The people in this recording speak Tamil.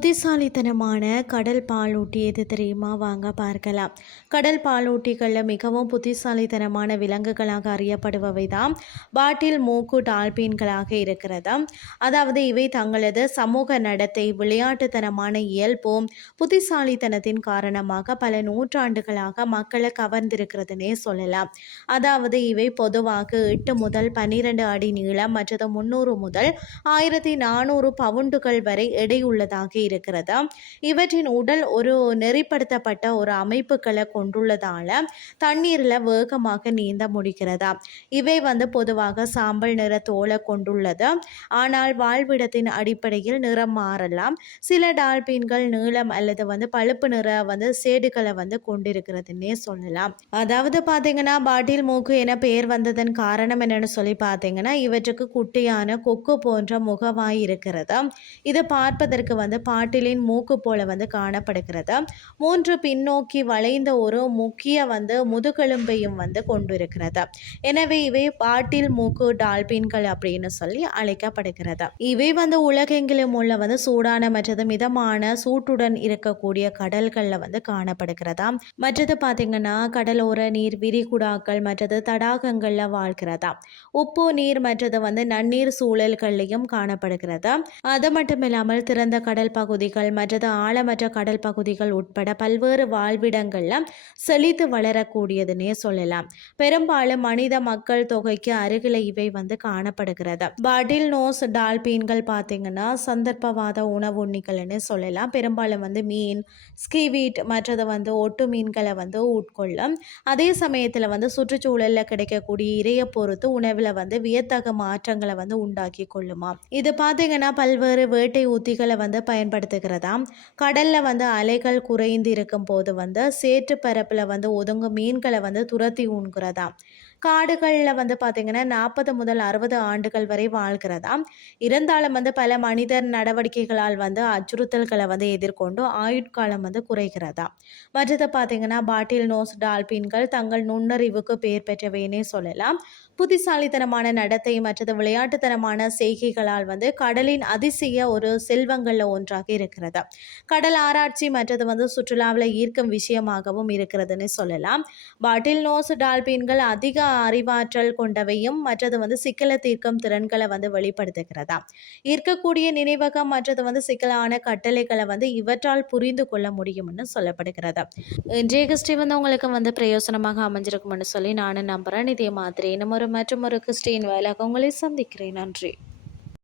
புத்திசாலித்தனமான கடல் பாலூட்டி எது தெரியுமா? வாங்க பார்க்கலாம். கடல் பாலூட்டிகளில் மிகவும் புத்திசாலித்தனமான விலங்குகளாக அறியப்படுபவை தான் பாட்டில் மூக்கு டால்பீன்களாக இருக்கிறது அதாவது இவை தங்களது சமூக நடத்தை விளையாட்டுத்தனமான இயல்பும் புத்திசாலித்தனத்தின் காரணமாக பல நூற்றாண்டுகளாக மக்களை கவர்ந்திருக்கிறதுனே சொல்லலாம். அதாவது இவை பொதுவாக எட்டு முதல் பன்னிரண்டு அடி நீளம் மற்றது முன்னூறு முதல் ஆயிரத்தி நானூறு பவுண்டுகள் வரை எடையுள்ளதாக இருக்கிறது? இவற்றின் உடல் ஒரு நெறிப்படுத்தப்பட்ட ஒரு அமைப்புகளை கொண்டுள்ளதால தண்ணீரில் வேகமாக நீந்த முடிகிறது? இவை வந்து பொதுவாக சாம்பல் நிற தோலை கொண்டுள்ளது. ஆனால் வாழ்விடத்தின் அடிப்படையில் நிறம் மாறலாம். சில டால்பின்கள் நீளம் அல்லது வந்து பழுப்பு நிற வந்து சேடுகளை வந்து கொண்டிருக்கிறதுன்னே சொல்லலாம். அதாவது பார்த்தீங்கன்னா பாட்டில் மூக்கு என பெயர் வந்ததன் காரணம் என்னன்னு சொல்லி பார்த்தீங்கன்னா இவற்றுக்கு குட்டியான கொக்கு போன்ற முகவாய் இருக்கிறது? இது பார்ப்பதற்கு வந்து பா பாட்டிலின் மூக்கு போல வந்து காணப்படுகிறது? மூன்று பின்னோக்கி வளைந்த ஒரு முக்கிய வந்து முதுகெலும்பையும் வந்து கொண்டிருக்கிறது? எனவே இவை பாட்டில் மூக்கு டால்பின்கள் அப்படின்னு சொல்லி அழைக்கப்படுகிறது? இவை வந்து உலகெங்கிலும் உள்ள வந்து சூடான மற்றது மிதமான சூட்டுடன் இருக்கக்கூடிய கடல்களில் வந்து காணப்படுகிறதா? மற்றது பார்த்தீங்கன்னா கடலோர நீர் விரிகுடாக்கள் மற்றது தடாகங்களில் வாழ்கிறதா? உப்பு நீர் மற்றது வந்து நன்னீர் சூழல்கள்லையும் காணப்படுகிறது? அது மட்டும் இல்லாமல் திறந்த கடல் பகுதிகள் மற்றது ஆழமற்ற கடல் பகுதிகள் உட்பட பல்வேறு வாழ்விடங்களில் செழித்து வளரக்கூடியதுன்னே சொல்லலாம். பெரும்பாலும் மனித மக்கள் தொகைக்கு அருகில் இவை வந்து காணப்படுகிறது. பாட்டில் நோஸ் டால்பீன்கள் பார்த்தீங்கன்னா சந்தர்ப்பவாத உணவுண்ணிகள்னு சொல்லலாம். பெரும்பாலும் வந்து மீன் ஸ்கிவீட் மற்றது வந்து ஒட்டு மீன்களை வந்து உட்கொள்ளும். அதே சமயத்தில் வந்து சுற்றுச்சூழலில் கிடைக்கக்கூடிய இறைய பொறுத்து உணவில் வந்து வியத்தக மாற்றங்களை வந்து உண்டாக்கி கொள்ளுமா இது பார்த்தீங்கன்னா பல்வேறு வேட்டை உத்திகளை வந்து பயன்படுத்துகிறதாம். கடலில் வந்து அலைகள் குறைந்து இருக்கும் போது வந்து சேற்று பரப்பில் வந்து ஒதுங்கும் மீன்களை வந்து துரத்தி உண்கிறதாம் காடுகளில் வந்து பார்த்திங்கன்னா நாற்பது முதல் அறுபது ஆண்டுகள் வரை வாழ்கிறதா? இருந்தாலும் வந்து பல மனிதர் நடவடிக்கைகளால் வந்து அச்சுறுத்தல்களை வந்து எதிர்கொண்டு ஆயுட்காலம் வந்து குறைகிறதா? மற்றது பார்த்திங்கன்னா பாட்டில் நோஸ் டால்பின்கள் தங்கள் நுண்ணறிவுக்கு பெயர் பெற்றவைன்னே சொல்லலாம். புத்திசாலித்தனமான நடத்தை மற்றது விளையாட்டுத்தனமான செய்கைகளால் வந்து கடலின் அதிசய ஒரு செல்வங்களில் ஒன்றாக இருக்கிறது? கடல் ஆராய்ச்சி மற்றது வந்து சுற்றுலாவில் ஈர்க்கும் விஷயமாகவும் இருக்கிறதுன்னு சொல்லலாம். பாட்டில் நோஸ் டால்பின்கள் அதிக அறிவாற்றல் கொண்டவையும் மற்றது வந்து சிக்கலை தீர்க்கும் திறன்களை வந்து வெளிப்படுத்துகிறதா? இருக்கக்கூடிய நினைவகம் மற்றது வந்து சிக்கலான கட்டளைகளை வந்து இவற்றால் புரிந்து கொள்ள முடியும்னு சொல்லப்படுகிறது. இன்றைய கிறிஸ்டி வந்து உங்களுக்கு வந்து பிரயோசனமாக அமைஞ்சிருக்கும்னு சொல்லி நானும் நம்புகிறேன் இதே மாதிரி இன்னும் ஒரு மற்றும் ஒரு கிறிஸ்டின் வேலையாக உங்களை சந்திக்கிறேன். நன்றி.